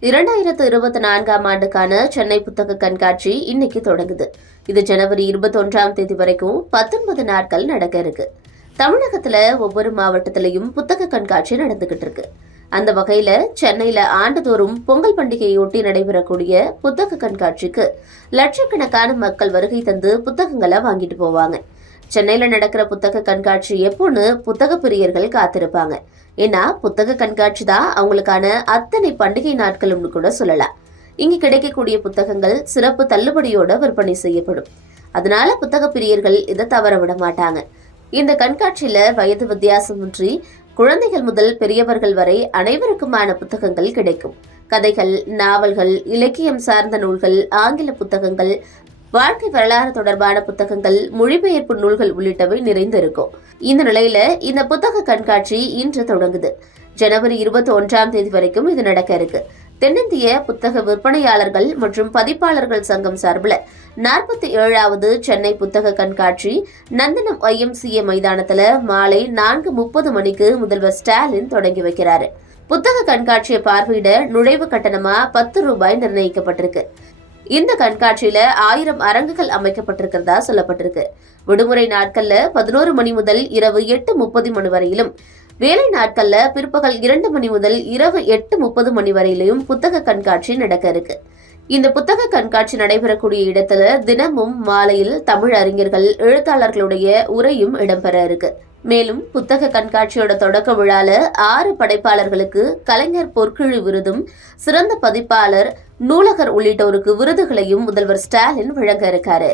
இரண்டாயிரத்து இருபத்தி நான்காம் ஆண்டுக்கான சென்னை புத்தக கண்காட்சி இன்னைக்கு தொடங்குது. இது ஜனவரி இருபத்தொன்றாம் தேதி வரைக்கும் பத்தொன்பது நாட்கள் நடக்க இருக்கு. தமிழகத்துல ஒவ்வொரு மாவட்டத்திலையும் புத்தக கண்காட்சி நடந்துகிட்டு இருக்கு. அந்த வகையில சென்னையில ஆண்டுதோறும் பொங்கல் பண்டிகையொட்டி நடைபெறக்கூடிய புத்தக கண்காட்சிக்கு லட்சக்கணக்கான மக்கள் வருகை தந்து புத்தகங்களை வாங்கிட்டு போவாங்க. சென்னையில் நடக்கிற புத்தக கண்காட்சி எப்போன்னு புத்தக பிரியர்கள் காத்திருப்பாங்க. ஏன்னா புத்தக கண்காட்சி தான் அவங்களுக்கான அத்தனை பண்டிகை நாட்களும்னு கூட சொல்லலாம். இங்கு கிடைக்கக்கூடிய புத்தகங்கள் சிறப்பு தள்ளுபடியோட விற்பனை செய்யப்படும். அதனால புத்தக பிரியர்கள் இதை தவற விட மாட்டாங்க. இந்த கண்காட்சியில வயது வித்தியாசமின்றி குழந்தைகள் முதல் பெரியவர்கள் வரை அனைவருக்குமான புத்தகங்கள் கிடைக்கும். கதைகள் நாவல்கள் இலக்கியம் சார்ந்த நூல்கள் ஆங்கில புத்தகங்கள் வாழ்க்கை வரலாறு தொடர்பான புத்தகங்கள் மொழிபெயர்ப்பு நூல்கள் உள்ளிட்டவை நிறைந்திருக்கும். இந்த நிலையில இந்த புத்தக கண்காட்சி இன்று தொடங்குது. ஜனவரி இருபத்தி ஒன்றாம் தேதி வரைக்கும் இது நடக்க இருக்கு. தென்னிந்திய புத்தக விற்பனையாளர்கள் மற்றும் பதிப்பாளர்கள் சங்கம் சார்பில் நாற்பத்தி ஏழாவது சென்னை புத்தக கண்காட்சி நந்தனம் ஐஎம்சிஏ மைதானத்துல மாலை நான்கு முப்பது மணிக்கு முதல்வர் ஸ்டாலின் தொடங்கி வைக்கிறாரு. புத்தக கண்காட்சியை பார்வையிட நுழைவு கட்டணமா பத்து ரூபாய் நிர்ணயிக்கப்பட்டிருக்கு. இந்த கண்காட்சியில ஆயிரம் அரங்குகள் அமைக்கப்பட்டிருக்கிறதா சொல்லப்பட்டிருக்கு. விடுமுறை நாட்கள்ல பதினோரு மணி முதல் இரவு எட்டு முப்பது மணி வரையிலும் வேலை நாட்கள்ல பிற்பகல் இரண்டு மணி முதல் இரவு எட்டு முப்பது மணி வரையிலும் புத்தக கண்காட்சி நடக்க இருக்கு. இந்த புத்தக கண்காட்சி நடைபெறக்கூடிய இடத்துல தினமும் மாலையில் தமிழ் அறிஞர்கள் எழுத்தாளர்களுடைய உரையும் இடம்பெற இருக்கு. மேலும் புத்தக கண்காட்சியோட தொடக்க விழால ஆறு படைப்பாளர்களுக்கு கலைஞர் பொற்கிழி விருதும் சிறந்த பதிப்பாளர் நூலகர் உள்ளிட்டோருக்கு விருதுகளையும் முதல்வர் ஸ்டாலின் வழங்க இருக்காரு.